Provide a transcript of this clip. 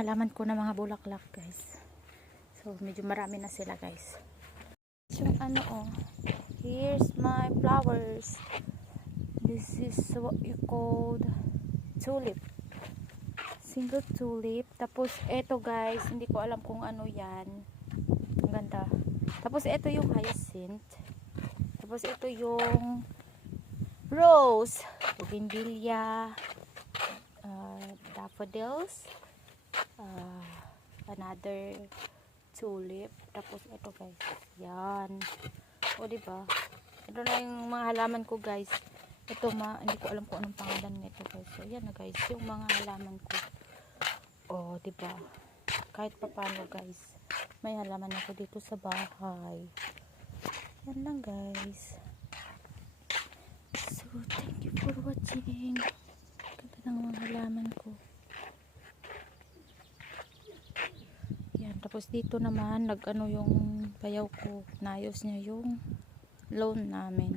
halaman ko na mga bulaklak guys. So medyo marami na sila guys. Yung ano oh, here's my flowers. This is what you called tulip, single tulip. Tapos eto guys, hindi ko alam kung ano yan, ang ganda. Tapos eto yung hyacinth. Tapos ito yung rose, bougainvillea, daffodils, another tulip. Tapos ito guys, yan. O diba, ito na yung mga halaman ko guys. Ito hindi ko alam kung anong pangalan nito guys. So yan na guys, yung mga halaman ko. O diba, kahit papano guys, may halaman ako dito sa bahay. Yan lang guys. So thank you for watching. Ganda ng mga halaman ko. Yan, tapos dito naman nag-ano yung bayaw ko, naayos niya yung lawn namin.